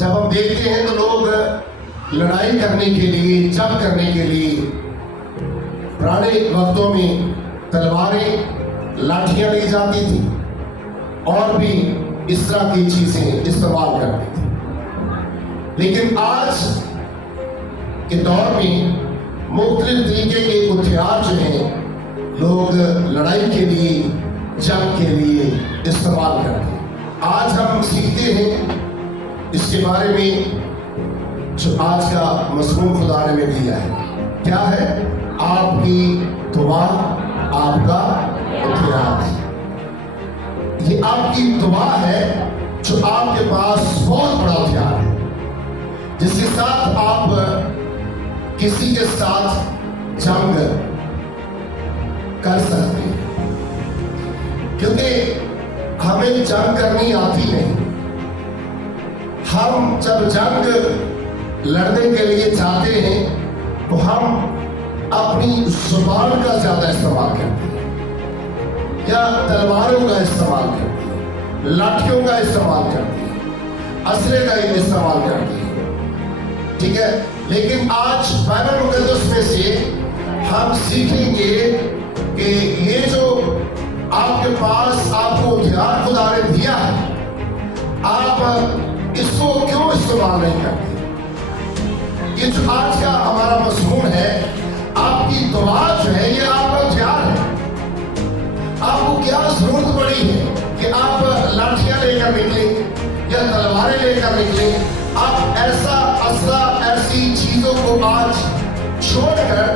جب ہم دیکھتے ہیں تو لوگ لڑائی کرنے کے لیے، جنگ کرنے کے لیے پرانے وقتوں میں تلواریں، لاٹھیاں لی جاتی تھی اور بھی اس طرح کی چیزیں استعمال کرتے تھے. لیکن آج کے دور میں مختلف طریقے کے ہتھیار جو ہیں لوگ لڑائی کے لیے، جنگ کے لیے استعمال کرتے ہیں. آج ہم سیکھتے ہیں اس کے بارے میں جو آج کا مضمون خدا نے ہمیں دیا ہے. کیا ہے؟ آپ کی دعا آپ کا ہتھیار ہے. یہ آپ کی دعا ہے جو آپ کے پاس بہت بڑا ہتھیار ہے، جس کے ساتھ آپ کسی کے ساتھ جنگ کر سکتے ہیں. کیونکہ ہمیں جنگ کرنی آتی نہیں. ہم جب جنگ لڑنے کے لیے جاتے ہیں تو ہم اپنی زبان کا زیادہ استعمال کرتے ہیں، یا تلواروں کا استعمال کرتے ہیں، لاٹھیوں کا استعمال کرتے ہیں، اسلحے کا استعمال کرتے ہیں. ٹھیک ہے؟ لیکن آج بائبل مقدس میں سے ہم سیکھیں گے کہ یہ جو آپ کے پاس آپ کو ہتھیار خدا نے دیا ہے، آپ اس کو کیوں استعمال نہیں کرتے؟ یہ جو آج کا ہمارا مضمون ہے، آپ کی دعا جو ہے یہ آپ کا ہتھیار ہے. آپ کو کیا ضرورت پڑی ہے کہ آپ لاٹھیاں لے کر نکلیں یا تلواریں لے کر نکلیں؟ آپ ایسا اسلحہ، ایسی چیزوں کو آج چھوڑ کر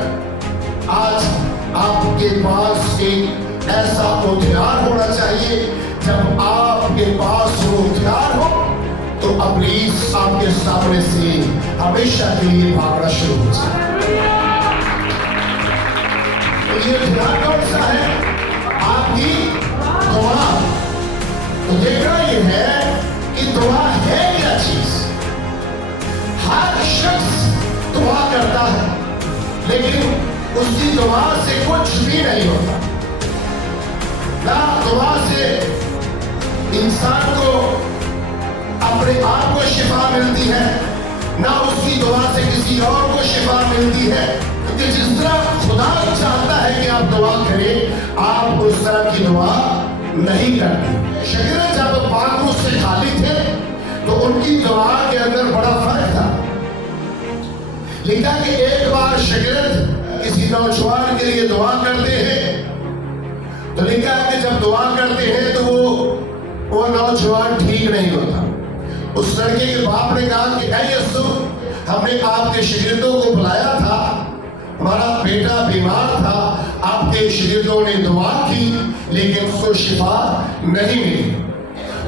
آج آپ کے پاس ایک ایسا ہتھیار ہونا چاہیے. جب آپ کے پاس وہ ہتھیار ہو تو ابلیس آپ کے سامنے سے ہمیشہ کے لیے بھاگنا شروع ہو جائے. یہ ہتھیار کون سا ہے؟ آپ کی دعا. تو دیکھنا یہ ہے کہ دعا ہے کیا چیز. ہر شخص دعا کرتا ہے لیکن اس کی دعا سے کچھ بھی نہیں ہوتا. نہ دعا سے انسان کو اپنے آپ کو شفا ملتی ہے، نہ اس کی دعا سے کسی اور کو شفا ملتی ہے. کیونکہ جس طرح خدا چاہتا ہے کہ آپ دعا کریں، آپ اس طرح کی دعا نہیں کرتے. شاگرد جب پاک روح سے خالی تھے تو ان کی دعا کے اندر بڑا فرق تھا. لکھا کہ ایک بار شاگرد کسی نوجوان کے لیے دعا کرتے ہیں تو لکھا ہے کہ جب دعا کرتے ہیں تو وہ نوجوان ٹھیک نہیں ہوتا. اس لڑکے کے باپ نے کہا کہ اے یسوع، ہم نے آپ کے شاگردوں کو بلایا تھا، ہمارا بیٹا بیمار تھا، آپ کے شاگردوں نے دعا کی لیکن اس کو شفا نہیں ملی.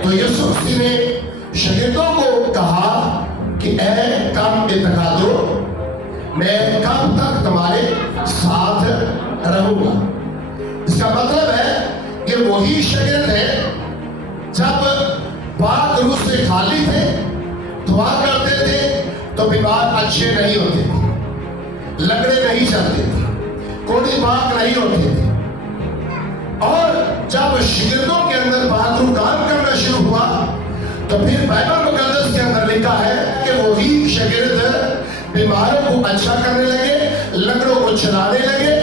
تو یسوع مسیح نے شاگردوں کو کہا کہ اے کم اعتقادو، میں کب تک تمہارے ساتھ رہوں گا. اس کا مطلب ہے کہ وہی شاگرد ہے جب پاک روح سے خالی تھے، دعا کرتے تھے تو بیمار اچھے نہیں ہوتے تھے، لنگڑے نہیں چلتے تھے، کوڑی پاک نہیں ہوتے تھے. اور جب شاگردوں کے اندر پاک روح کام کرنا شروع ہوا تو پھر بائبل مقدس کے اندر لکھا ہے کہ وہی شاگرد بیماروں کو اچھا کرنے لگے، لنگڑوں کو چلانے لگے،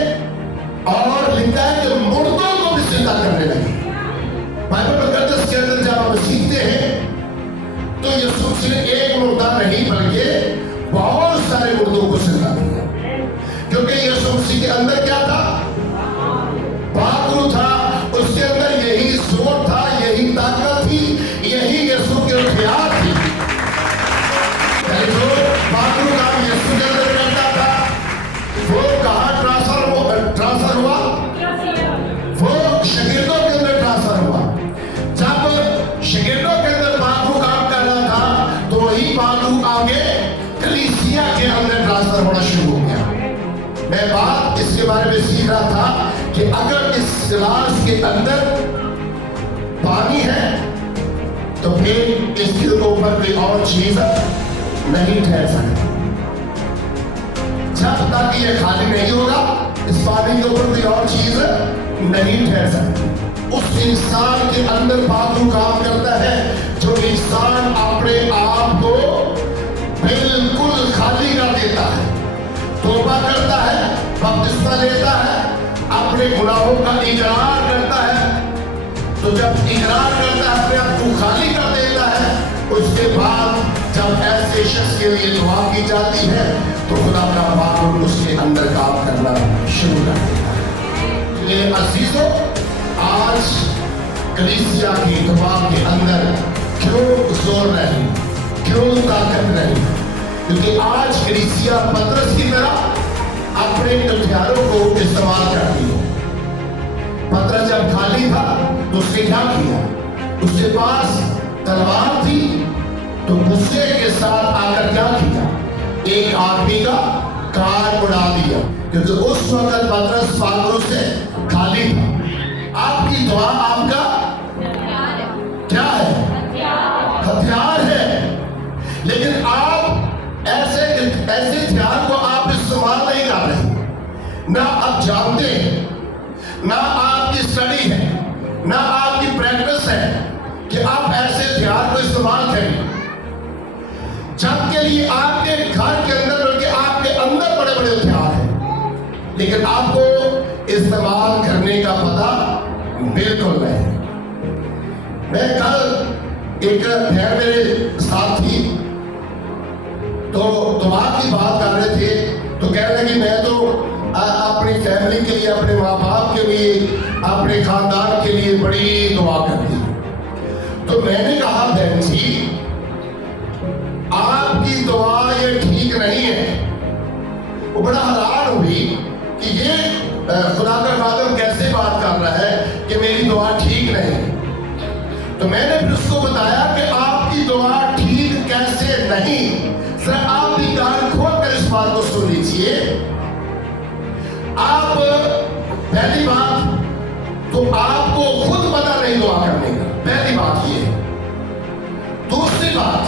اور لکھا ہے کہ مردوں کو بھی زندہ کرنے لگے. بائبل مقدس کے اندر جب ہم سیکھتے ہیں تو یسوع مسیح نے ایک مردہ نہیں بلکہ بہت سارے مردوں کو زندہ کیا. کیونکہ یسوع مسیح کے اندر کیا تھا؟ پاک روح تھا. اس کے اندر یہی زور تھا، یہی طاقت تھی، یہی یسوع کے ہتھیار تھی. جو پاک روح کام یسوع کے اندر کرتا تھا وہ کہاں ٹرانسفر ہوا؟ وہ شاگردوں کے اندر ٹرانسفر ہوا. جب شاگردوں کے اندر پاک روح کام کر رہا تھا تو وہی پاک روح آگے کلیسیا کے اندر ٹرانسفر ہونا شروع ہو گیا. میں بات اس کے بارے میں سیکھ رہا تھا کہ اگر اس گلاس کے اندر پانی ہے تو پھر اس کے اوپر کوئی اور چیز نہیں ٹھہر سکتی. جب تک یہ خالی نہیں ہوگا اس پانی کے اوپر کوئی اور چیز نہیں ٹھہر سکتی. اس انسان کے اندر پاک روح کام کرتا ہے جو انسان اپنے آپ کو बिल्कुल खाली कर देता है। तौबा करता है, बपतिस्मा लेता है, अपने गुनाहों का इकरार करता है। तो जब इकरार करता है, अपने आप को खाली कर देता है, उसके बाद जब ऐसे शख्स के लिए दुआ की जाती है तो खुदा का पाक उसके अंदर काम करना शुरू कर देता है। ये अजीजों, आज कलीसिया की दुआ के अंदर क्यों जोर नहीं, क्यों ताकत नहीं? क्योंकि आज कलीसिया पतरस की तरह अपने हथियारों को इस्तेमाल करती है। पतरस जब खाली था तो उसने क्या किया? उसके पास तलवार थी, तो गुस्से के साथ आकर क्या किया? एक आदमी का कान उड़ा दिया, क्योंकि उस वक्त पतरस फागरों से खाली था। आपकी दुआ आपका क्या है? हथियार है। लेकिन आप ऐसे हथियार को आप इस्तेमाल नहीं कर रहे। ना आप जानते हैं, ना आपकी स्टडी है, ना आपकी प्रैक्टिस है कि आप ऐसे हथियार को इस्तेमाल करें। जबके लिए आपके घर के अंदर, बल्कि आपके अंदर बड़े बड़े हथियार हैं, लेकिन आपको इस्तेमाल करने का पता बिल्कुल नहीं। मैं कल एक बहन मेरे साथ थी, तो दुआ की बात कर रहे थे, तो कह रहे कि मैं तो अपनी फैमिली के लिए, अपने माँ बाप के लिए, अपने खानदान के लिए बड़ी दुआ करती हूँ। तो मैंने कहा बहन जी, आपकी दुआ ये ठीक नहीं है। वो बड़ा हैरान हुई कि ये खुदा का खादम कैसे बात कर रहा है कि मेरी दुआ ठीक नहीं। तो मैंने फिर उसको बताया कि आपकी दुआ ठीक कैसे नहीं। सर, आप भी कान खोल कर इस बात को सुन लीजिए। आप पहली बात तो आपको खुद पता नहीं दुआ करने का, पहली बात ये। दूसरी बात,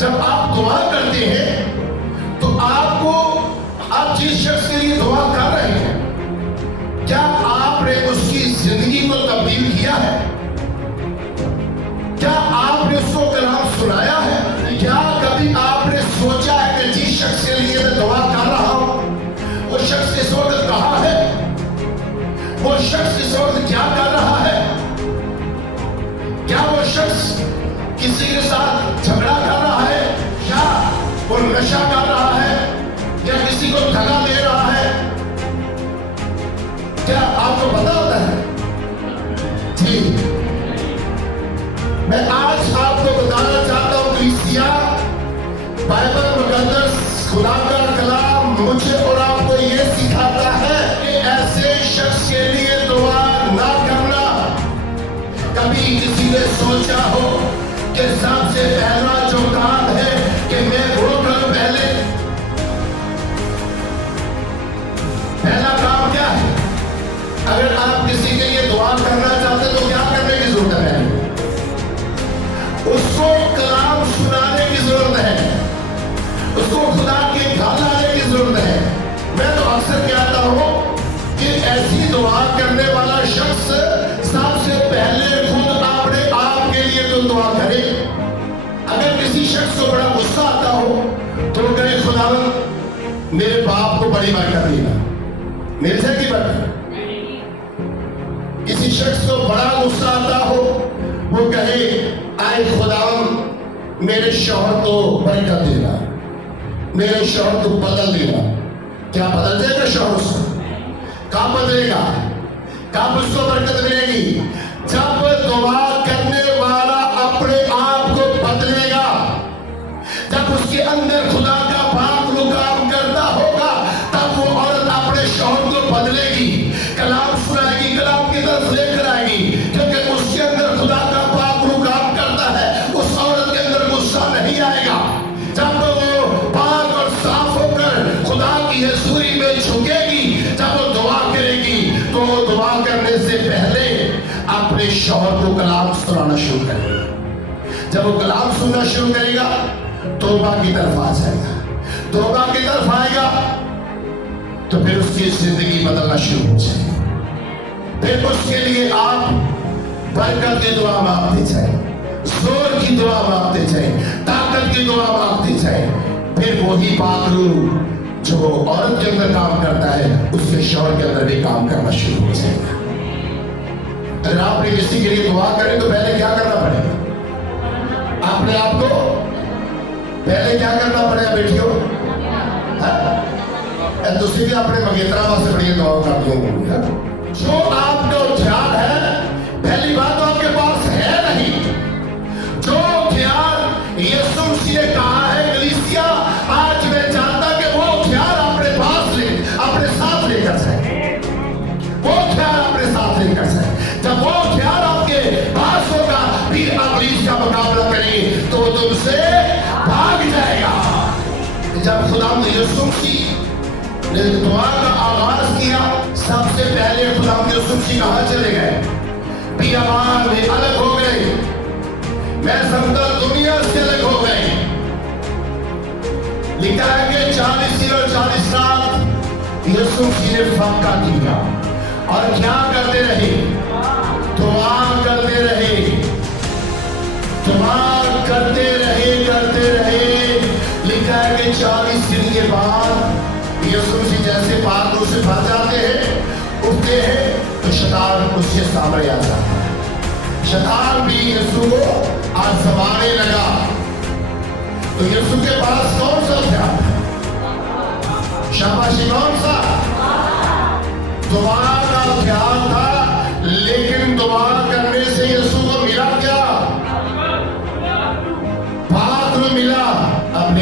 जब आप दुआ करते हैं तो आपको, आप जिस शख्स के लिए दुआ कर रहे हैं, क्या आपने उसकी जिंदगी को तब्दील किया है? क्या आपने उसको कलाम सुनाया है? क्या कभी आपने सोचा है कि जिस शख्स के लिए मैं दुआ कर रहा हूं, वो शख्स इस वक्त कहां है? वो शख्स इस वक्त क्या कर रहा है? क्या वो शख्स किसी के साथ झगड़ा कर रहा है, या वो नशा कर रहा है, या किसी को धगा दे रहा है? क्या आपको पता होता है? जी, मैं आज आपको बताना चाहता हूं, कलीसिया, बाइबल मुकद्दस, खुदा का कलाम मुझे और आपको ये सिखाता है कि ऐसे शख्स के लिए दुआ ना करना। कभी किसी ने सोचा हो कि सबसे पहला जो काम है कि मैं वो करूं, पहला काम क्या है? अगर आप किसी के लिए दुआ करना चाहते तो क्या करने की जरूरत है? उसको कलाम सुनाने की जरूरत है, उसको खुदा के घर लाने की जरूरत है। मैं तो अक्सर कहता हूं कि ऐसी दुआ करने वाला शख्स सबसे पहले खुद अपने आप के लिए तो दुआ करे। अगर किसी शख्स को बड़ा गुस्सा आता हो तो वो कहे, खुदावंद मेरे बाप को बड़ी बरकत देगा, मेरे से की बरकत। किसी शख्स को बड़ा गुस्सा आता हो, वो कहे, आए खुदावंद मेरे शौहर को बरकत देना, मेरे शौहर को बदल देना। क्या बदल देगा शौहर उसको? कब बदलेगा? कब उसको बरकत मिलेगी? जब दुआ करने वाला अपने आप को बदलेगा, जब उसके अंदर खुदा का पाक काम करता होगा, तब वो औरत अपने शौहर को बदलेगी, कलाम सुनाएगी, कलाम की तरफ लेकर आएगी, क्योंकि उसके अंदर खुदा का पाक काम करता है। उस औरत के अंदर गुस्सा नहीं आएगा। जब वो पाक और साफ होकर खुदा की हुजूरी में झुकेगी, जब वो दुआ करेगी, तो वो दुआ करने से पहले अपने शौहर को कलाम सुनाना शुरू करेगा। जब वो कलाम सुनना शुरू करेगा, तौबा की तरफ आ जाएगा। तौबा की तरफ आएगा तो फिर उसकी जिंदगी बदलना शुरू हो जाएगी। फिर उसके लिए आप बरकत की दुआ मांगते जाए, जोर की दुआ मांगते जाए, ताकत की दुआ मांगते चेंज है, फिर वही पाक रूह जो औरत के अंदर काम करता है उसके शौहर के अंदर भी काम करना शुरू हो जाएगा। अगर आपने किसी के लिए दुआ करें तो पहले क्या करना पड़ेगा? अपने आप को पहले क्या करना पड़ेगा बेटियों? दूसरी भी अपने मंगेतरा से बड़ी दुआ करती हूँ। जो आपका ख्याल है, पहली बात तो आपके पास है नहीं। जो ख्याल यीशु मसीह ने कहा है कलीसिया, आज मैं जानता कि वो ख्याल अपने पास ले, अपने साथ लेकर जाए, वो ख्याल अपने साथ लेकर जाए। जब वो ख्याल आपके पास होगा, फिर आप इब्लीस का मुकाबला करेंगे तो वो तुमसे भाग जाएगा। जब खुदा यीशु मसीह ने दुआ का आगाज किया, सबसे पहले खुदा यीशु मसीह कहाँ चले गए? बियाबान में अलग हो गए। मैं समझता दुनिया से अलग हो गए। लिखा है कि 40 और 40 रात यीशु मसीह ने फाका किया और क्या करते रहे? दुआ करते रहे, दुआ करते रहे। लिखा है कि 40 दिन के बाद यीशु मसीह जैसे पाक रूह से भर जाते हैं, उठते हैं, तो शैतान उसके सामने आ जाता है। शैतान भी यीशु को आजमाने लगा। तो यीशु के पास कौन सा था? शाबाशी, कौन सा? दुआ का ख्याल था, लेकिन दुआ करने से यीशु को मिला क्या? पाक रूह मिला। अब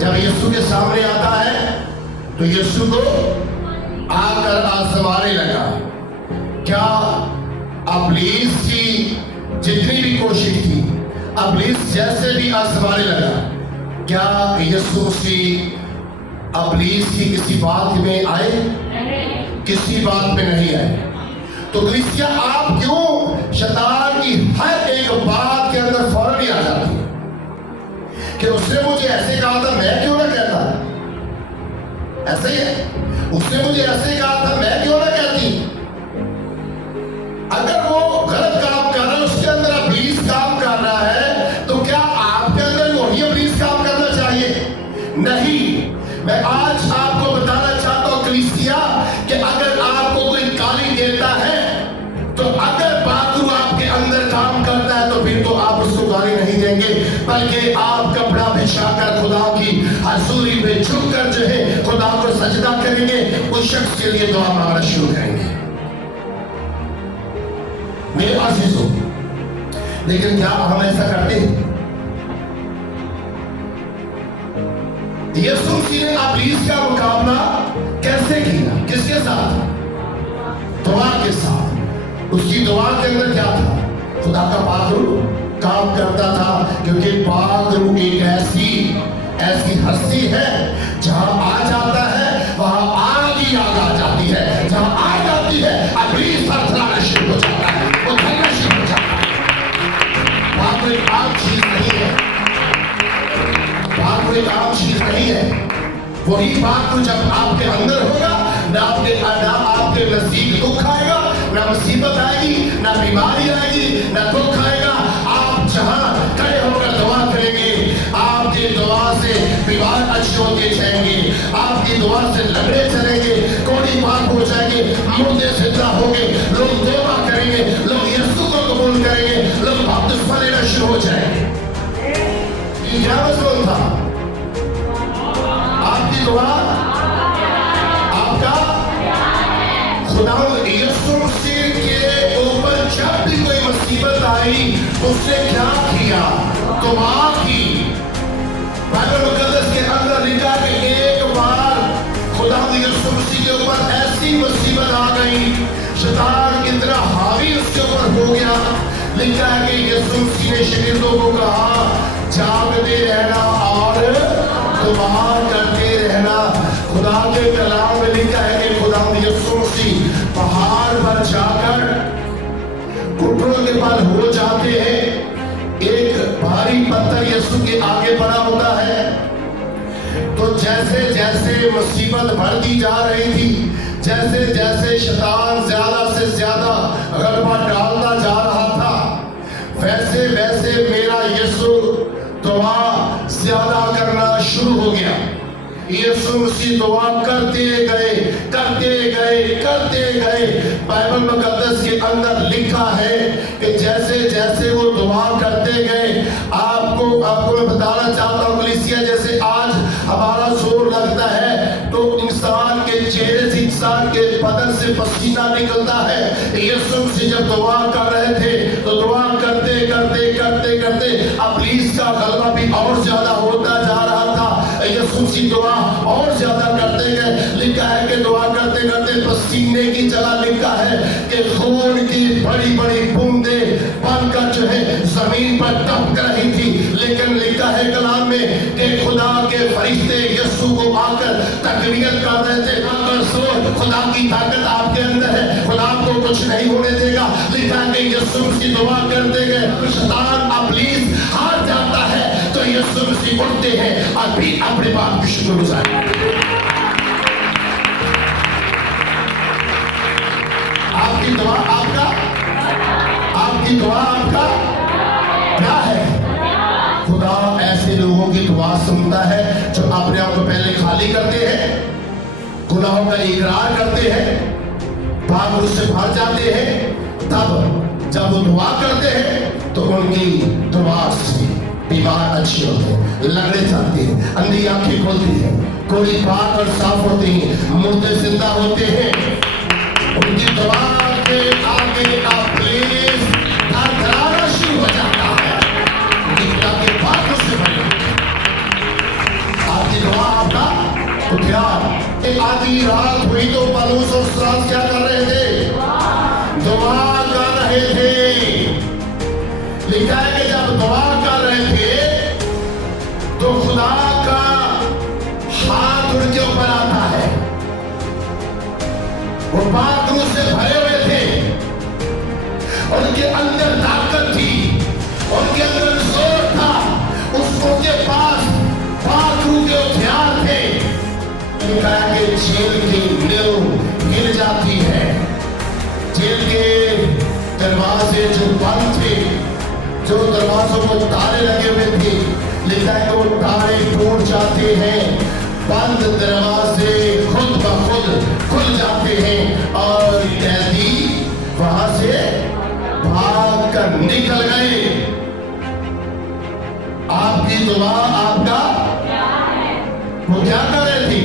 जब यीशु के सामने आता है तो यीशु को आकर आजमाने लगा। क्या इब्लीस की जितनी भी कोशिश थी, इब्लीस जैसे भी आजमाने लगा, क्या यीशु मसीह इब्लीस की किसी बात में आए? किसी बात में नहीं आए। तो कलीसिया, आप क्यों शैतान की हर एक बात के अंदर फौरन ही आ जाती है कि उसने मुझे ऐसे कहा था, मैं क्यों ना कहता? ऐसे ही है, उसने मुझे ऐसे कहा था, मैं क्यों ना कहती? अगर वो गलत काम कर रहा है, उसके अंदर इब्लीस काम कर रहा है, तो क्या आपके अंदर वही इब्लीस काम करना चाहिए? नहीं। मैं आज आपको बताना चाहता हूं कलीसिया कि अगर आपको कोई गाली देता है, तो अगर पाक रूह आपके अंदर काम करता है, तो फिर तो आप उसको गाली नहीं देंगे, बल्कि आप कपड़ा बिछाकर खुदा की हजूरी में झुककर जो है खुदा को सजदा करेंगे, उस शख्स के लिए दुआ मांगना शुरू करेंगे। मेरे अजीजों, लेकिन क्या हम ऐसा करते हैं? यीशु मसीह ने इब्लीस का मुकाबला कैसे किया? किसके साथ? दुआ के साथ। उसकी दुआ के अंदर क्या था? खुदा का पाक रूह काम करता था, क्योंकि पाक रूह एक ऐसी हस्ती है, जहां आ जाता है वहां आग ही आग आ जाती है। जहां आ जाती है इब्लीस थरथराना शुरू हो जाता है, वो थरना शुरू हो जाता है। पाक रूह एक आम चीज नहीं है, पाक रूह एक आम चीज नहीं है। वही पाक रूह जब आपके अंदर होगा, ना आपके नजदीक दुख आएगा, ना मुसीबत आएगी, ना बीमारी आएगी, ना दुख आएगा। आप जहां खड़े होकर दुआ करेंगे, आपकी दुआ से बीमार अच्छे होते जाएंगे, आपकी दुआ से लंबे चलेंगे, कोड़ी पाक हो जाएंगे, मुर्दे जिंदा होंगे, लोग दुआ करेंगे, लोग यीशु को कबूल करेंगे, लोग बपतिस्मा लेना शुरू हो जाएंगे। ये क्या मसला था? आपकी दुआ, आपका खुदा यीशु मसीह के ऊपर जब भी कोई मुसीबत आई, उसने क्या किया? दुआ की। बाइबल मुकद्दस के अंदर लिखा है कि एक बार खुदा यीशु मसीह के ऊपर ऐसी मुसीबत आ गई, शैतान इतना हावी उसके ऊपर हो गया। लिखा है कि यीशु मसीह ने शागिर्दों को कहा, जागते रहना और दुआ करते रहना। खुदा के कलाम में लिखा है कि खुदा यीशु मसीह पहाड़ पर जाकर घुटनों के बल हो जाते हैं। एक भारी पत्थर यीशु के आगे पड़ा होता है। तो जैसे जैसे मुसीबत बढ़ती जा रही थी, जैसे जैसे शैतान ज्यादा से ज्यादा गलबा डालता जा रहा था, वैसे वैसे मेरा यीशु दुआ ज्यादा करना शुरू हो गया। यीशु मसीह दुआ करते गए। बाइबल मुकद्दस के अंदर लिखा है कि जैसे जैसे वो दुआ करते गए, आपको मैं बताना चाहता हूँ कलीसिया, जैसे आज हमारा जोर लगता है तो इंसान के चेहरे से, इंसान के बदन से पसीना निकलता है। यीशु मसीह जब दुआ कर रहे थे तो दुआ करते इब्लीस का गलबा भी और ज्यादा होता जा रहा था। यीशु मसीह दुआ और ज्यादा करते गए। लिखा है कि दुआ करते पसीने की जगह लिखा है कि खून की बड़ी बड़ी बूंदे बनकर जो है जमीन पर टपक रही थी। लेकिन लिखा है कलाम में कि खुदा के फरिश्ते यीशु को आकर तकबीर कर रहे थे, आकर सो, खुदा की ताकत आपके अंदर है, खुदा आपको कुछ नहीं होने देगा। लिखा है कि यीशु मसीह दुआ करते गए, शैतान इब्लीस हार जाता है तो यीशु मसीह उठते हैं और भी अपने बाप की शुक्रगुजारी। आपकी दुआ आपका क्या है? खुदा ऐसे लोगों की दुआ सुनता है जो अपने आप को पहले खाली करते हैं, गुनाहों का इकरार करते हैं, पाप उससे भर जाते हैं। तब जब वो दुआ करते हैं तो उनकी दुआ से बीमार अच्छी होते हैं, लंगड़े जाते हैं, अंधी आंखें खोलती है, कोड़ी पाक और साफ होती है, मुर्दे जिंदा होते हैं। उनकी दुआ के आगे इब्लीस थरथराना शुरू हो जाता है। के बाद उससे बने आपकी दुआ आपका उद्यान। एक आधी रात हुई तो पौलुस और सिलास क्या कर रहे थे? दुआ कर रहे थे। लिखा है कि जब दुआ कर रहे थे तो खुदा का हाथ उनके ऊपर आता है। वो पाक रूह से भरे हुए थे, उनके अंदर ताकत थी, उनके अंदर जोर था, उनके पास पाक रूह के हथियार थे। लिखा है कि जेल की नींव हिल जाती है, जेल के दरवाजे जो बंद थे, जो दरवाजों को ताले लगे हुए थे, लिखा है कि वो ताले टूट जाते हैं, बंद दरवाजे खुद ब खुद खुल जाते हैं और कैदी वहां से भाग कर निकल गए। आपकी दुआ आपका वो क्या कर रहे थे?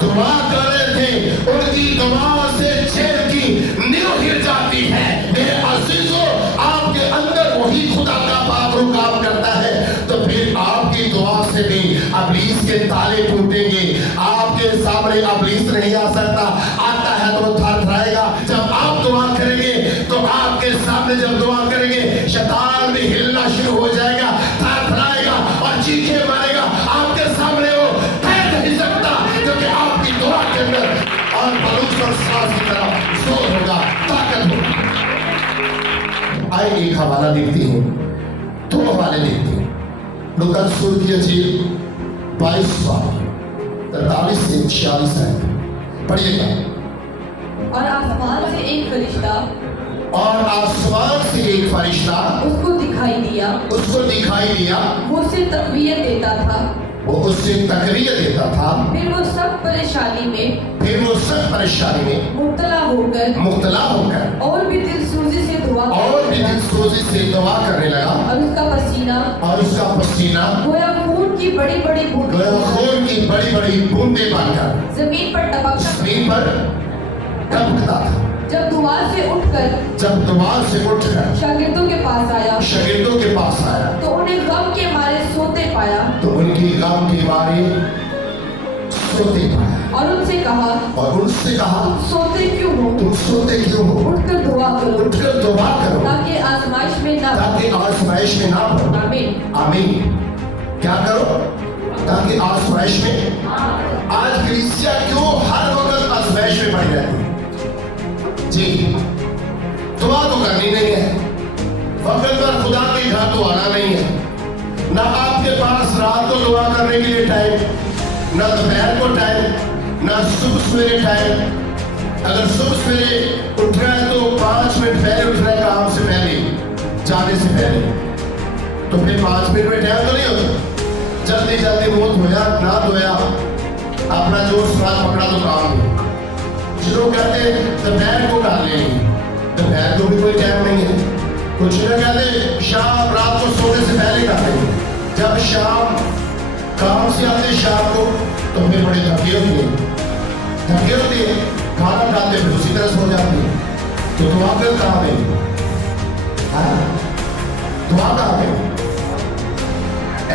दुआ कर रहे थे। उनकी दुआ से जेल की नींव हिल जाती है। मेरे अजीजों, आपके अंदर वही खुदा का पावरों काम करता है तो फिर आपकी दुआ से भी इब्लीस के ताले टूटेंगे। आपके सामने इब्लीस नहीं आ सकता, आता है तो थरथराएगा। जब आप दुआ करेंगे तो आपके सामने जब दुआ करेंगे शैतान भी हिलना शुरू हो जाएगा, थरथराएगा और चीखे मारेगा। आपके सामने वो ठहर नहीं सकता क्योंकि आपकी दुआ के अंदर और पौलुस और सिलास की तरह जोर होगा, ताकत होगी। आइए एक हवाला देखते हैं, दो हवाले देखते हैं। लूका रसूल की इंजील 22:43 से 46 है, पढ़िएगा। और आसमान से एक फरिश्ता उसको दिखाई दिया। वो उसे तकवीयत देता था। फिर वो सब परेशानी में मुब्तला होकर और भी दिलसूजी से दुआ करने लगा। और उसका पसीना गोया खून की बड़ी बड़ी बूंदें बनकर जमीन पर टपकता था। जब दुआ से उठकर शागिर्दों के पास आया तो उन्हें गम के मारे सोते पाया। और उनसे कहा सोते क्यों हो? उठकर दुआ करो ताकि आजमाइश में ना पड़ो। आमीन। क्या करो? ताकि आजमाइश में। आज कलीसिया क्यों हर वक्त आजमाइश में पड़ी रहती है? जी, दुआ तो करनी नहीं है, वक्त पर खुदा के घर तो आना नहीं है। ना आपके पास रात को दुआ करने के लिए टाइम, ना दोपहर को टाइम, ना सुबह सवेरे टाइम। अगर सुबह सवेरे उठ रहा है तो 5 मिनट पहले उठ रहा है, काम से पहले, जाने से पहले, तो फिर 5 मिनट में टाइम तो नहीं होता। जब जल्दी मुंह धोया ना धोया, अपना जोश रात पकड़ा तो काम नहीं। कुछ लोग कहते दोपहर को कर लेंगे, दोपहर को भी कोई टाइम नहीं है। कुछ लोग कहते शाम रात को सोने से पहले कर लेंगे। जब शाम काम से आते शाम को तो फिर बड़े थके होते हैं, खाना खाते फिर उसी तरह सो जाते हैं। तो दुआ कर कहाँ गई? दुआ कहाँ गई?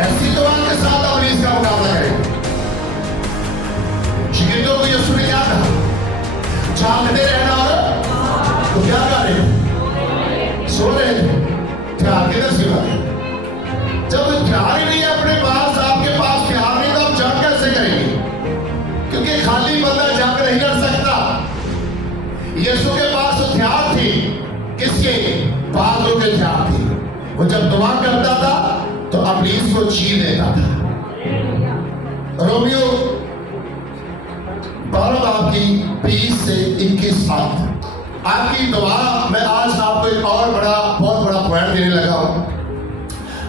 ऐसी दुआ के साथ आप इसका मुकाबला करें। शिगिर्दों को यीशु ने क्या कहा? जागते रहना। और तो क्या कर रहे हो? सो रहे थे। ध्यान किधर से बात? जब ध्यान ही नहीं है अपने पास, आपके पास ध्यान नहीं, तो आप जाग कैसे करेंगे? क्योंकि खाली बंदा जाग नहीं कर सकता। यीशु के पास तो ध्यान थी, किसके? बादलों के ध्यान थी। वो जब दुआ करता था तो इब्लीस को चीर देता था। रोमियो 12 की 20 से 21 आपकी दुआ। मैं आज आपको एक और बहुत बड़ा पॉइंट देने लगा हूं।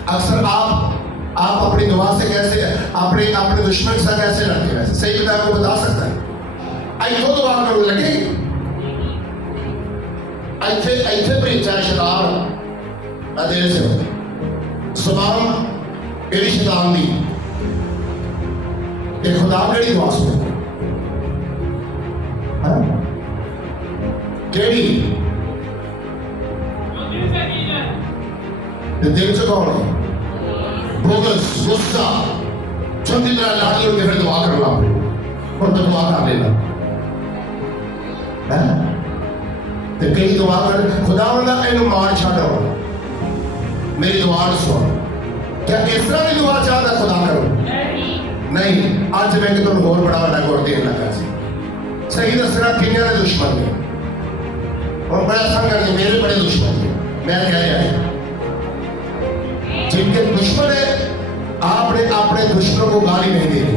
अक्सर आप अपनी दुआ से कैसे अपने दुश्मन के साथ कैसे लड़ते हैं? सही बता आपको बता सकता है। आई तो दुआ करो लगे ऐसे प्रीचा शराब अदेर से सुबान एड़ी शैतान दी ते खुदा केड़ी दुआ सुने केड़ी ते दिल से कौन है? बोगस गुस्सा चंदी तरह लाड़ी उनके फिर दुआ करना और तो दुआ कर लेना ते कई दुआ कर खुदा वाला इन्हें मार छाड़ो मेरी दुआ सुन। क्या इस तरह की दुआ चाहता खुदा करो? नहीं। आज मैं तो और बड़ा गुर देना लगा सही दसना किन्या ने दुश्मन ने और बड़ा संग करके मेरे बड़े दुश्मन थे। मैं कह रहा जिनके दुश्मन है आपने अपने दुश्मनों को गाली नहीं देनी,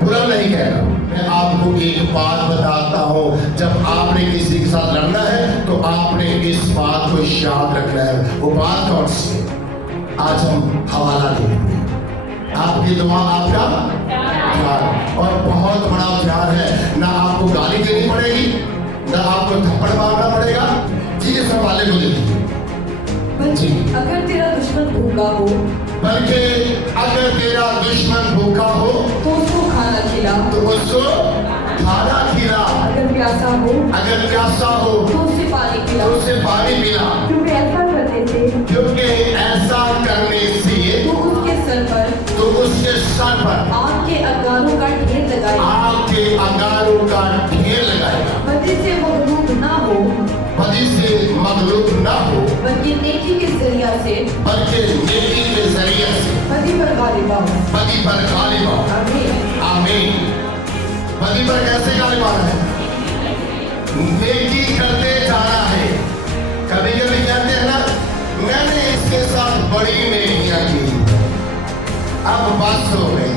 बुरा नहीं कहना। मैं आपको एक बात बताता हूं, जब आपने किसी के साथ लड़ना है तो आपने इस बात को याद रखना है। वो बात कौन सी है? आज हम हवाला देंगे। आपकी दुआ आपका प्यार और बहुत बड़ा प्यार है। ना आपको गाली देनी पड़ेगी, ना आपको थप्पड़ मारना पड़ेगा। जी इस हवाले को देखिए। अगर तेरा दुश्मन भूखा हो, बल्कि अगर तेरा दुश्मन भूखा हो तो उसको खाना खिला, अगर प्यासा हो तो उसे पानी पिला, क्योंकि ऐसा करने से तो उसके सर पर आग के अंगारों का ढेर लगाएगा। बदी से मगलूब ना हो, बल्कि नेकी के जरिया से बदी पर गालिब आओ। आमीन। बदी पर कैसे गालिब आना है? नेकी करते जाना है। कभी कभी कहते हैं ना, मैंने इसके साथ बड़ी नेकियां की, अब बस हो गई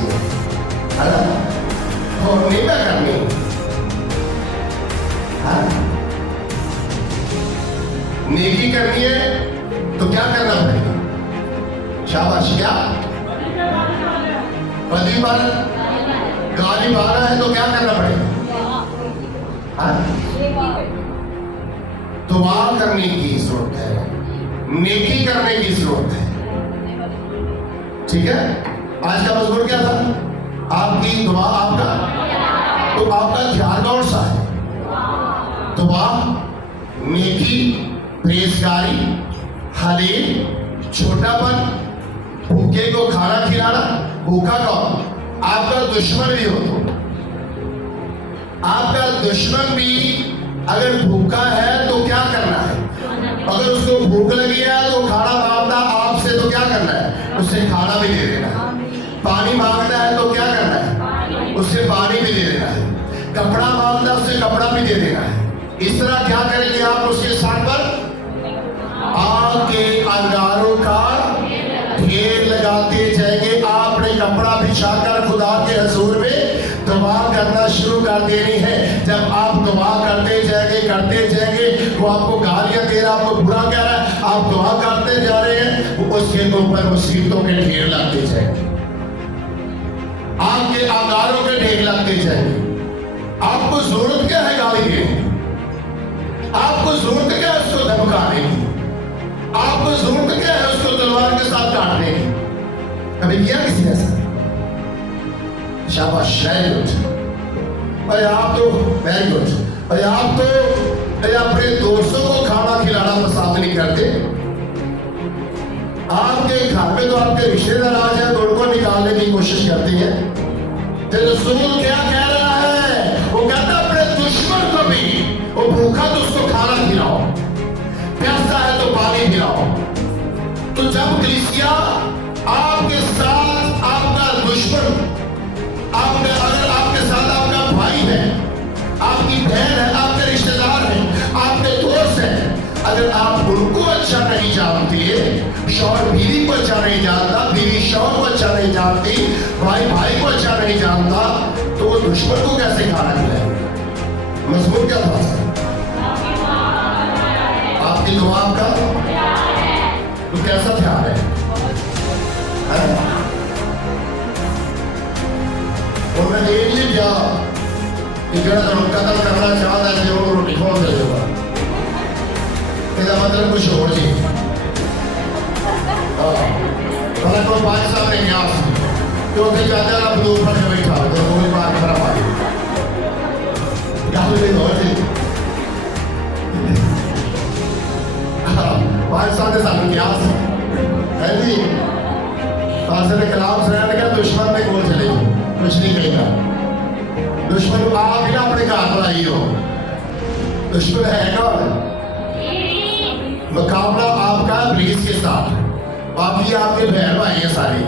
और नहीं मैं करनी। नेकी करनी है तो क्या करना पड़ेगा? शाबाश। क्या बदी पर गालिब आना है तो क्या करना पड़ेगा? दुआ करने की जरूरत है, नेकी करने की जरूरत है। ठीक है। आज का मजमून क्या था? आपकी दुआ आपका, तो आपका ध्यान कौन सा है? दुआ, नेकी, प्रेसगारी, हलीम, छोटापन, भूखे को खाना खिलाना। भूखा कौन? आपका दुश्मन भी हो तो आपका दुश्मन भी अगर भूखा है तो क्या करना है? अगर उसको भूख लगी है तो खाना मांगता आपसे तो क्या करना है? उससे खाना भी दे देना है। पानी मांगता है तो क्या करना है? उससे पानी भी दे देना है। कपड़ा मांगता है उससे कपड़ा भी दे देना है। इस तरह क्या करेंगे आप? उसके साथ पर आग के अंगारों का ढेर लगाते जाएंगे। आपने कपड़ा बिछाकर खुदा के हुजूर में दुआ करना शुरू कर देनी है। जब आप दुआ करते जाएंगे वो आपको गालियां दे रहा, आपको बुरा कह रहा है, आप दुआ करते जा रहे हैं, वो उसके ऊपर मुसीबतों के ढेर लगते जाएंगे। आपके आकारों के ढेर लगते जाएंगे। आपको जरूरत क्या है गाली देने की? आपको जरूरत क्या है उसको धमकाने की? आपको जरूरत क्या है उसको तलवार के साथ काटने की? कभी किया किसी ने ऐसा? शाबाश, वेरी गुड। भाई आप तो वेरी गुड। भाई आप तो अपने दोस्तों को खाना खिलाना पसंद नहीं करते। आपके घर में तो आपके रिश्तेदार आ जाए तो उनको निकालने की कोशिश करते हैं। तो रसूल क्या कह रहा है? वो कहता है अपने दुश्मन को भी, वो भूखा तो उसको खाना खिलाओ, प्यासा है तो पानी पिलाओ। तो जब कलीसिया आपके साथ आपका दुश्मन, अगर आपके साथ आपका भाई है, आपकी बहन है, आपके रिश्तेदार हैं, आपके दोस्त हैं, अगर आप उनको अच्छा नहीं जानते, शौहर बीवी को अच्छा नहीं जानता, बीवी शौहर को अच्छा नहीं जानती, भाई भाई को अच्छा नहीं जानता, तो वो दुश्मन को कैसे खाना खिलाए? मजबूत क्या था? आपकी दुआ का तो कैसा ख्याल है? और मैं ये नहीं क्या कि जो कतल करना चाहता है जो रोटी खोल दे देगा, इसका मतलब कुछ और नहीं। भला कोई बात सामने गया तो उसे कहता है आप दो ऊपर से बैठा तो कोई बात खराब आ गई और पाकिस्तान के सामने क्या है जी? फासिल कलाम से क्या दुश्मन में कौन चले कुछ नहीं कहेगा। दुश्मन को आप ही ना अपने घर पर आई हो। दुश्मन है कौन? मुकाबला आपका इब्लीस के साथ, बाकी आपके बहन भाई हैं सारे।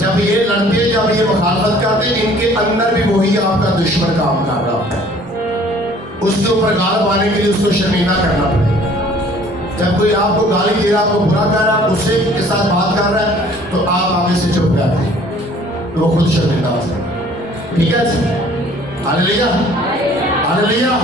जब ये लड़ते, जब ये मुखालफत करते, इनके अंदर भी वही आपका दुश्मन काम कर रहा है। उसके ऊपर गाल पाने के लिए उसको शर्मिंदा करना पड़ेगा। जब कोई आपको गाली दे रहा, आपको बुरा कर रहा, उससे के साथ बात कर रहा है, तो आप आगे से चुप रहते हैं, तो वो खुद शर्मिंदा हो जाए। ठीक है जी? Hallelujah, hallelujah.